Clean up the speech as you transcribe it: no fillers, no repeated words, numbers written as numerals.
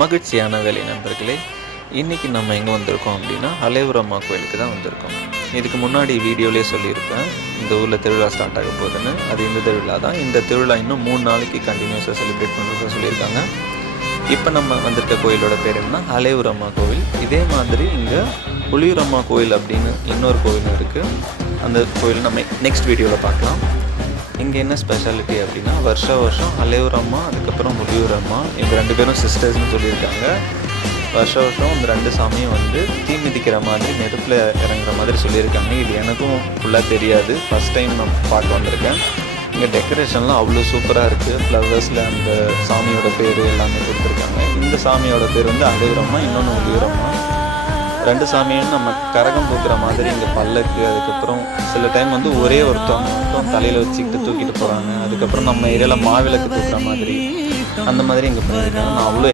மகிழ்ச்சியான வேலை நண்பர்களே. இன்றைக்கி நம்ம எங்கே வந்திருக்கோம் அப்படின்னா அலையூரம்மா கோயிலுக்கு தான் வந்திருக்கோம். இதுக்கு முன்னாடி வீடியோலேயே சொல்லியிருப்பேன் இந்த ஊரில் திருவிழா ஸ்டார்ட் ஆக போகுதுன்னு. அது இந்த திருவிழா தான். இந்த திருவிழா இன்னும் 3 நாளைக்கு கண்டினியூஸாக செலிப்ரேட் பண்ணுறதா சொல்லியிருக்காங்க. இப்போ நம்ம வந்திருக்க கோயிலோட பேர் என்ன, அலையூரம்மா கோவில். இதே மாதிரி இங்கே புலியூரம்மா கோயில் அப்படின்னு இன்னொரு கோவில் இருக்குது. அந்த கோயில் நம்ம நெக்ஸ்ட் வீடியோவில் பார்க்கலாம். இங்கே என்ன ஸ்பெஷாலிட்டி அப்படின்னா வருஷம் அலையூரம்மா அதுக்கப்புறம் புலியூரம்மா இவங்க 2 பேரும் சிஸ்டர்ஸ்னு சொல்லியிருக்காங்க. வருஷம் இந்த 2 சாமியும் வந்து தீ மிதிக்கிற மாதிரி நெருப்பில் இறங்குற மாதிரி சொல்லியிருக்காங்க. இது எனக்கும் ஃபுல்லாக தெரியாது, ஃபஸ்ட் டைம் நான் பார்க்க வந்திருக்கேன். இங்கே டெக்கரேஷன்லாம் அவ்வளோ சூப்பராக இருக்குது. ஃப்ளவர்ஸில் அந்த சாமியோட பேர் எல்லாமே கொடுத்துருக்காங்க. இந்த சாமியோட பேர் வந்து அலையூரம்மா, இன்னொன்று புலியூரம்மா. 2 சாமியும் நம்ம கரகம் தூக்குற மாதிரி இங்கே பல்லக்கு, அதுக்கப்புறம் சில டைம் வந்து ஒரே ஒருத்தவங்க மட்டும் தலையில் வச்சுக்கிட்டு தூக்கிட்டு போகிறாங்க. அதுக்கப்புறம் நம்ம ஏரியாவில் மாவிளக்கு தூக்குற மாதிரி அந்த மாதிரி இங்கே பண்ணியிருக்காங்க. நான் அவ்வளோ